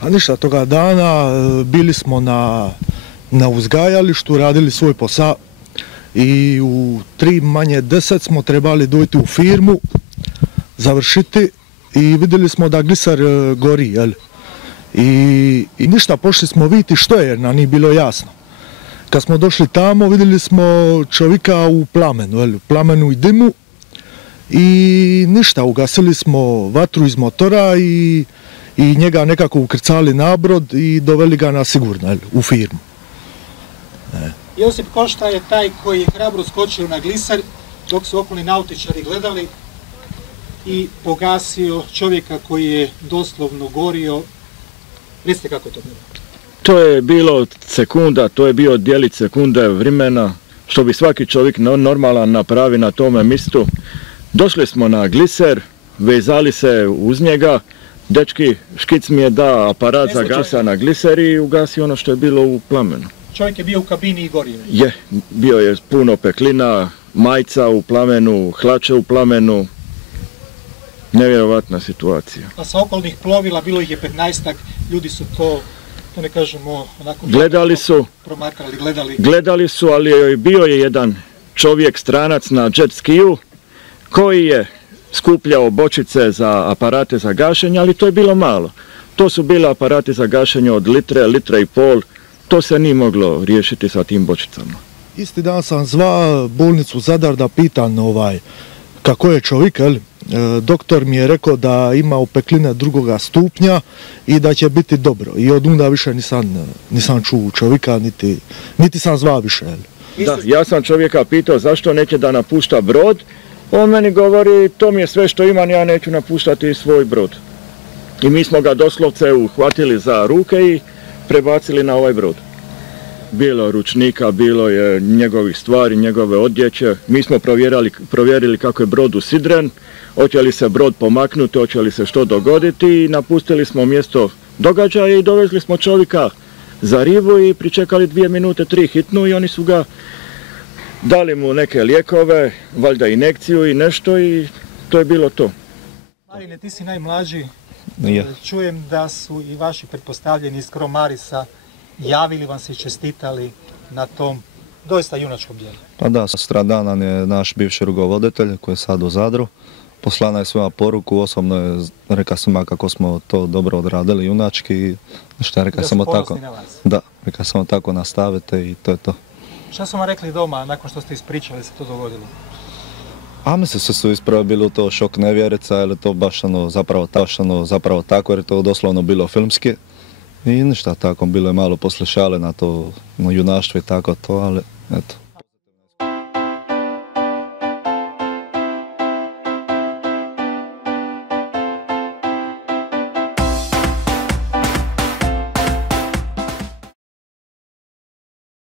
A ništa, toga dana bili smo na uzgajalištu, radili svoj posao i u 3 manje 10 smo trebali dojти u firmu, završiti i vidjeli smo da glisar gori, jel? I ništa, pošli smo vidjeti što je, jer nam nije bilo jasno. Kad smo došli tamo, vidjeli smo čovjeka u plamenu, jel? U plamenu i dimu i ništa, ugasili smo vatru iz motora i njega nekako ukrcali na brod i doveli ga na sigurno, jel? U firmu. Josip Košta je taj koji je hrabro skočio na glisar dok su okolni nautičari gledali i pogasio čovjeka koji je doslovno gorio. Recite kako je to bilo? To je bilo sekunda, to je bio djelić sekunde vremena, što bi svaki čovjek normalan napravi na tome mjestu. Došli smo na gliser, vezali se uz njega, dečki, škic mi je da aparat za gasa na gliser i ugasi ono što je bilo u plamenu. Čovjek je bio u kabini i gorio? Je, bio je puno peklina, majica u plamenu, hlače u plamenu. Nevjerovatna situacija. A sa okolnih plovila, bilo ih je 15-ak, ljudi su to ne kažemo onako... Gledali su, ali bio je jedan čovjek, stranac na jet skiju, koji je skupljao bočice za aparate za gašenje, ali to je bilo malo. To su bile aparati za gašenje od litre, litre i pol, to se nije moglo riješiti sa tim bočicama. Isti dan sam zva bolnicu Zadar da pitan kako je čovjek, jel? Doktor mi je rekao da ima opekline 2. stupnja i da će biti dobro. I od onda više nisam čuo čovjeka, niti sam zva više. Da, ja sam čovjeka pitao zašto neće da napušta brod. On meni govori, to mi je sve što imam, ja neću napuštati svoj brod. I mi smo ga doslovce uhvatili za ruke i prebacili na ovaj brod. Bilo je ručnika, bilo je njegovih stvari, njegove odjeće. Mi smo provjerili kako je brod usidren, hoće li se brod pomaknuti, hoće li se što dogoditi i napustili smo mjesto događaja i dovezli smo čovjeka za rivu i pričekali 2 minute, 3 hitnu i oni su ga dali mu neke lijekove, valjda injekciju i nešto i to je bilo to. Marine, ti si najmlađi. Ja. Čujem da su i vaši pretpostavljeni iz Kromarisa javili vam se i čestitali na tom doista junačkom dijelu. Pa da, Stradanan je naš bivši rukovoditelj koji je sad u Zadru. Poslana je svima poruku, osobno je rekao svima kako smo to dobro odradili junački i što je rekao samo tako. Da, rekao samo tako nastavite i to je to. Šta su vam rekli doma nakon što ste ispričali se to dogodilo? A mislim se su ispravo bilo to šok nevjerica, jer je to baš zapravo tako, jer je to doslovno bilo filmski. I ništa tako, bilo je malo poslije šale na to, na junaštvo i tako to, ali eto.